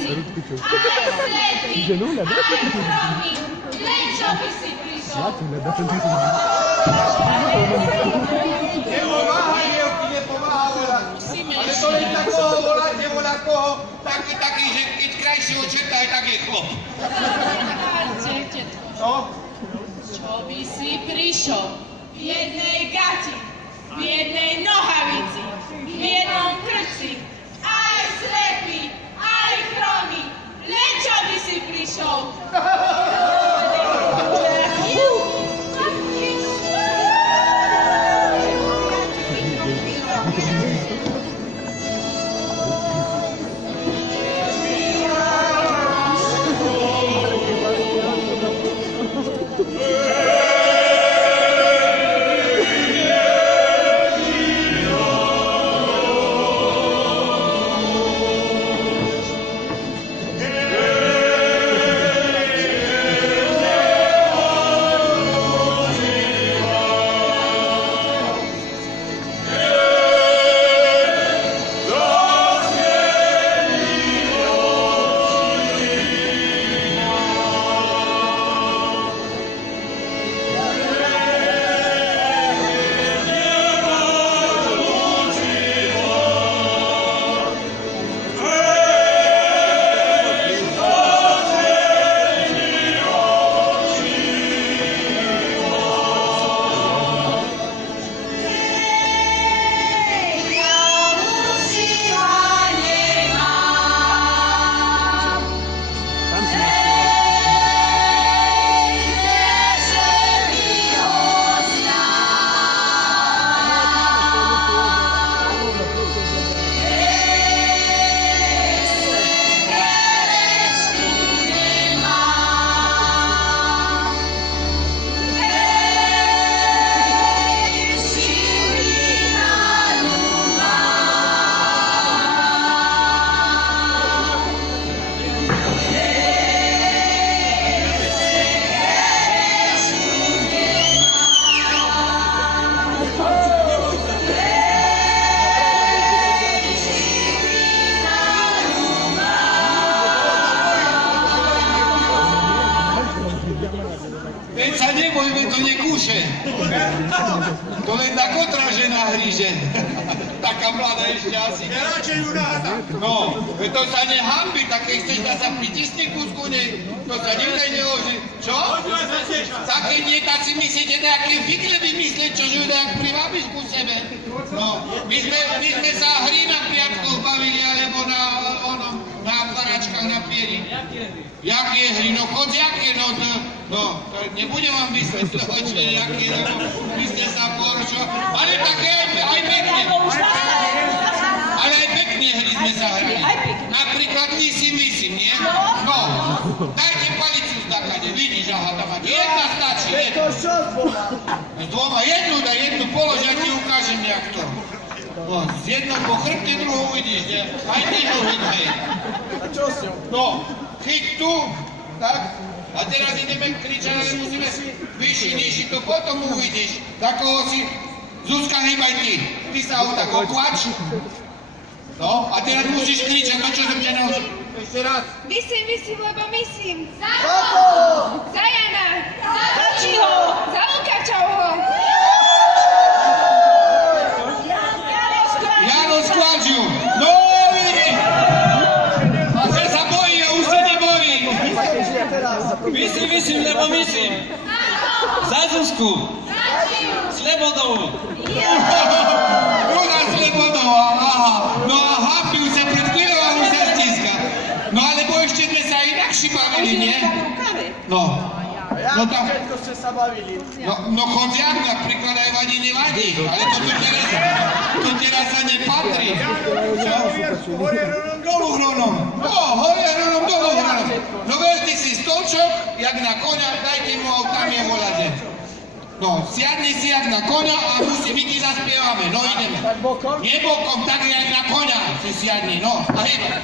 si, aj slepý, aj chromý, len čo by si prišiel. Nepomáhaj, nepomáha volať. Ale to len takoho volať, nevolá koho, taký, že keď krajšieho čerta je, tak je chlop. No? Čo by si prišiel? V jednej gati, v jednej nohavici, v jednom krci, aj slepý, aj chromý, len čo by si prišiel? Veď sa nebojme, to nekúše. To len tá kotra žena hríže. Taká mladá ešte asi. Ja radšej ju náda. No, veď to sa nehambi, tak keď chceš dať sa pritisni kúsku nej, to sa nikde neloží. Čo? Také nie, tak si myslíte nejaké vidle vymyslieť, čo ju nejak privábiš ku sebe. No, my sme sa hry na priatkoch bavili, alebo na paračkách na pieri. Jaké hry? No chod jaké, no nebudem vám vysvetľovať, že jaké, lebo vy ste sa poršo, ale také aj pekne. Ale aj pekne hry sme sa hrali. Napríklad myslím, nie? No, dajte palicu z dakade, vidíš, aha, tam jedna stačí. S dvoma, jednu polož, ja ti ukážem, jak to. No, z jednou po chrbte, druhou vidíš, nie? Aj ty ho vidíš. A čo s ňou? No, chyť tu, tak? A teraz ideme kričať, ale musíme vyšší, nižší, to potom uvidíš. Takoho si, Zuzka, hýbaj ty. Ty sa ho tak oklač. No, a teraz musíš kričať, no čo som ťa nehovoril. Ešte raz. Myslím, lebo myslím. Za koho? Za Jana. Za Čiho. Za Lukáčovho. Jano Skladžiu. No, vidíš. A že sa bojí, a už sa nebojí. Myslím, lebo myslím. Za Zuzku. Slebodovú. Druhá Slebodová, aha. No a hápi už sa pred chvíľou a už sa stíska. No alebo ešte sme sa inakší bavili, nie? No. No tam všetko ste sa bavili. No chodziak napríklad aj vadí nevadí, ale to teraz sa nepatrí. Hore hronom, Dolu hronom. No, hore hronom, dolu hronom. No vezmi si stolčok, jak na koňa, dajte mu a tam je volade. No, siadni si jak na koňa a my ti zaspievame. No ideme. Tak bokom? Nie bokom, tak jak na koňa si siadni. No, a hýba.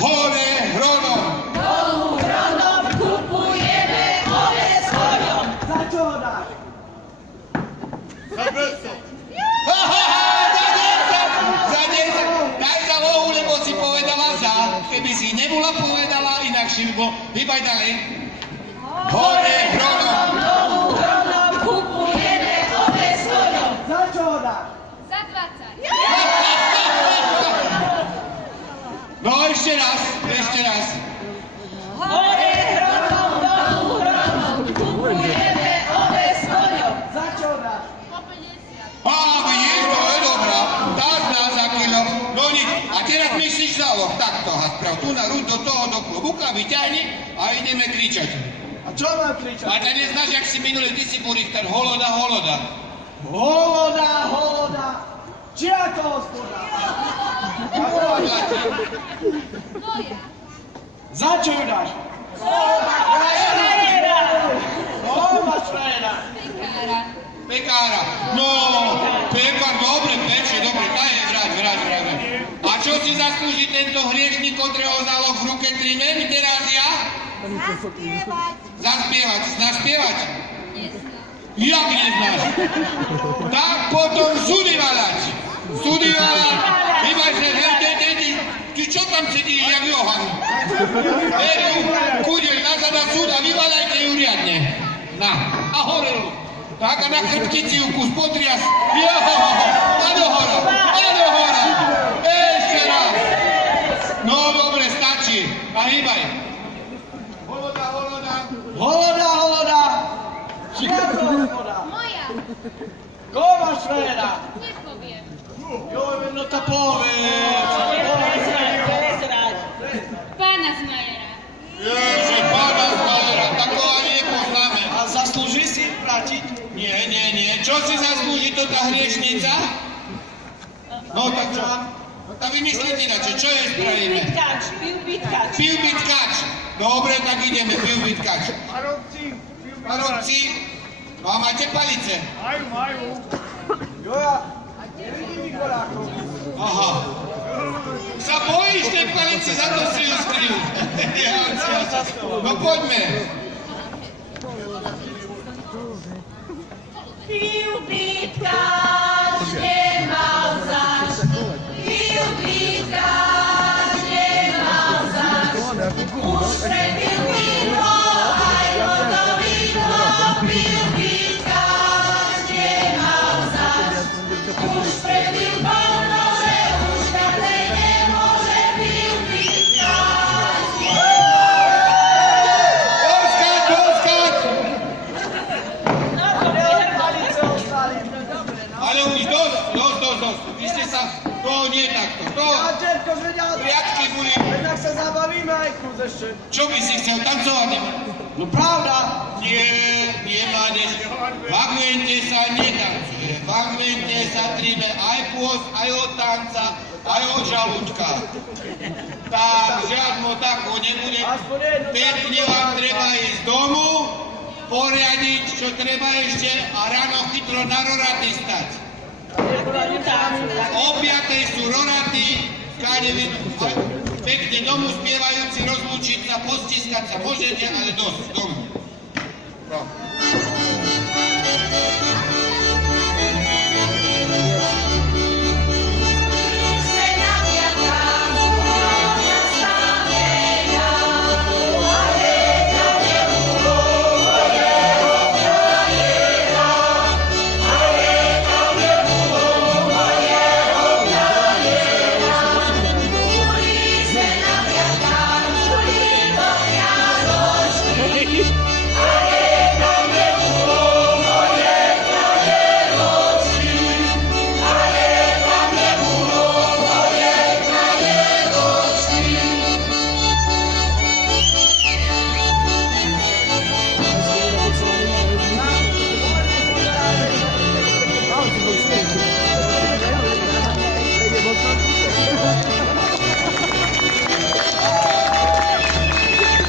Hore hronom. Dolu hronom kupujeme oves koňom. Za čo ho dáš? Za 200. Za 10. Daj sa lohu, lebo si povedala za, keby si nebola povedala, inakšie by bolo. Hýbaj ďalej. Hore, hronom. Dolu, hronom, kupujeme oves koňom. Za čo ho dáš? Za 20. No ešte raz. Hore, hronom, dolu, hronom, kupujeme oves koňom. Za čo ho dáš? Á, vidíš, to je dobrá. Dáš nás za kilo. No nič. A teraz myslíš za loh. Takto, Hasprav. Tu na ruť do toho, do klobuka, vyťahni a ideme kričať. A čo mám kričať? A ťa neznáš, jak si minulý, ty si burichtar. Holoda, holoda. Holoda. Čia to hospoda? Za čo ju dáš? Švejera. Pekára. No, pekár, dobre, peče, dobre, daj, vrať. A čo si zaslúži tento hriešnik, ktorého zaloh v ruke 3 meny, teraz ja? Zaspievať. Naspievať? Jak neznáš? Tak potom súdy valať. Vybaj sa, ty čo tam sedíš, jak Johan? Kúdeľ, nazad a súd a vyvalajte ju riadne. Na, a hore. Tak a na chrbtici ju kus potrias. A do hora. Ešte raz. No dobre, stačí. A hýbaj. Holoda. Čia to hospoda? Moja. Koma švejera. Nepoviem. Joj, no to povedz. Pána Zmajera. Ježe, pána Zmajera, takého ani nepoznáme. A zaslúži si platiť? Nie. Čo si zaslúži to tá hriešnica? No tak čo? No tak vymyslite inače, čo je spravíme? Pivbitkač. Dobre, tak ideme, pivbitkač. Parobci. No a máte palice? Majú. Joja, nevidím Mikolákov. Aha. Sa bojíš tej palice, za to si ju skryl. No poďme. Pivbitkač nemal zač. Už prebil víno, aj ono víno. Pivbitkač nemal zač. Už prebil víno, že už ďalej nemôže. Pivbitkač. Doskať! Ale už dosť. Vy ste sa... To nie takto. A Čerko zvedel, Riadky boli... jednak sa zabavíme aj kus ešte. Čo by si chcel tancovať? No pravda. Nie, mládež. V Agmente sa netancuje. V Agmente sa tribe aj pôst, aj od tanca, aj od žalúdka. Tak žiadno tako nebude. Pekne vám treba ísť domu, poriadiť, čo treba ešte a ráno chytro na roraty stať. O 5:00 sú roraty, pekne domu spievajúci, rozlúčiť sa, postiskať sa môžete, ale dosť, domu.